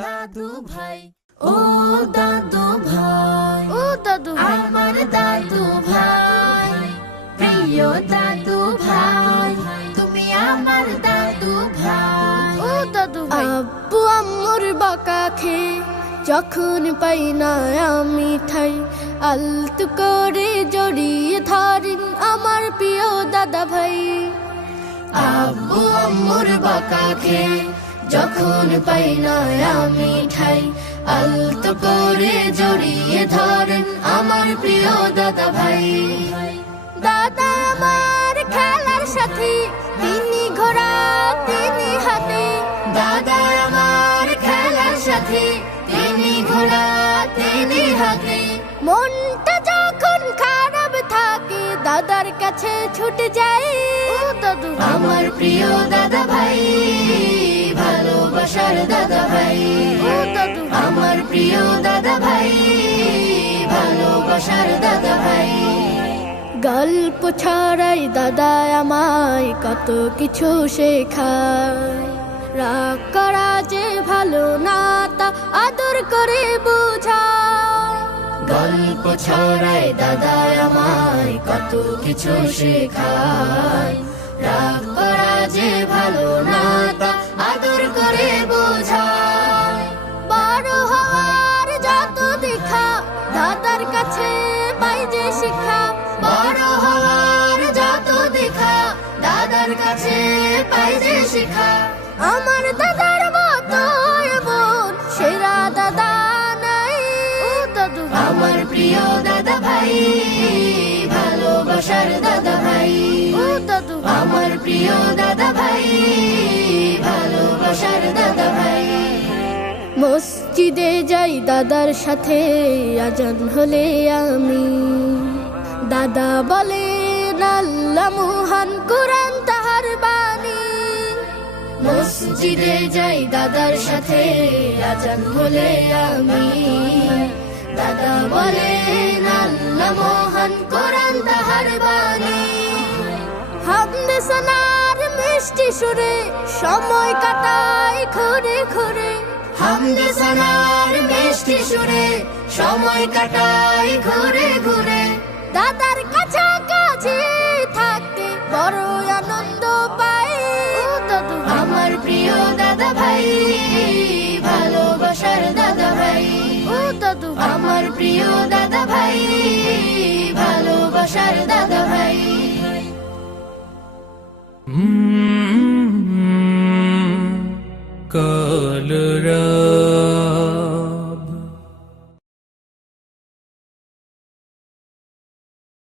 দাদু ভাই, ও দাদু ভাই, ও দাদু ভাই, আমার দাদু ভাই, প্রিয় দাদু ভাই, তুমি আমার দাদু ভাই। ও দাদু ভাই, আব্বু আম্মুর বকা খেয়ে যখন পাই না আমি ঠাই, আলতু করে জড়িয়ে ধরেন আমার প্রিয় দাদা ভাই। আব্বু আম্মুর বকা খেয়ে যখন পাই না আমি ঠাই, আলতো করে জড়িয়ে ধরেন আমার প্রিয় দাদা ভাই। দাদা আমার খেলার সাথী, তিনি ঘোড়া তিনি হাতে। দাদা আমার খেলার সাথী, তিনি ঘোড়া তিনি হাতে। মনটা যখন খারাপ থাকে দাদার কাছে ছুটে যাই। ও দাদু ভাই, আমার প্রিয় দাদা ভাই, ভালোবাসার দাদা ভাই। ও দাদু ভাই, আমার প্রিয় দাদা ভাই, ভালোবাসার দাদা ভাই। গল্প ছড়াই দাদা আমায় কত কিছু শেখায়। রাগ করা যে ভালো না তা আদর করে বোঝায়। গল্প ছড়ায় দাদা আমায় কত কিছু শেখায়। রাগ করা যে ভালো না তা আদর করে বোঝায়। বড় হওয়ার যত দেখা দাদার কাছে পাই যে শিক্ষা। বড় হওয়ার যত দেখা দাদার কাছে পাই যে শিখা। আমার দাদার মতো বোন সেরা দাদা নাই। ও দাদু ভাই, আমার প্রিয় দাদা ভাই, ভালোবাসার দাদা ভাই। ও দাদু ভাই, আমার প্রিয় দাদা ভাই, ভালোবাসার দাদা ভাই। মসজিদে যাই দাদার সাথে আজান হলে আমি। দাদা বলে আল্লাহ মহান কোরআন তাহার বাণী। মসজিদে যাই দাদার সাথে আজান হলে আমি। দাদা বলে আল্লাহ মহান কোরআন তাহার বাণী। হামদে সানার মিষ্টি সুরে সময় কাটাই ঘুরে ঘুরে। হামদে সানার মিষ্টি সুরে সময় কাটাই ঘুরে ঘুরে। দাদার কাছাকাছি থাকতে বড় আনন্দ পাই। ও দাদু ভাই, আমার প্রিয় দাদা ভাই, ভালোবাসার দাদা ভাই। ও দাদু ভাই, আমার প্রিয় দাদা ভাই, ভালোবাসার দাদা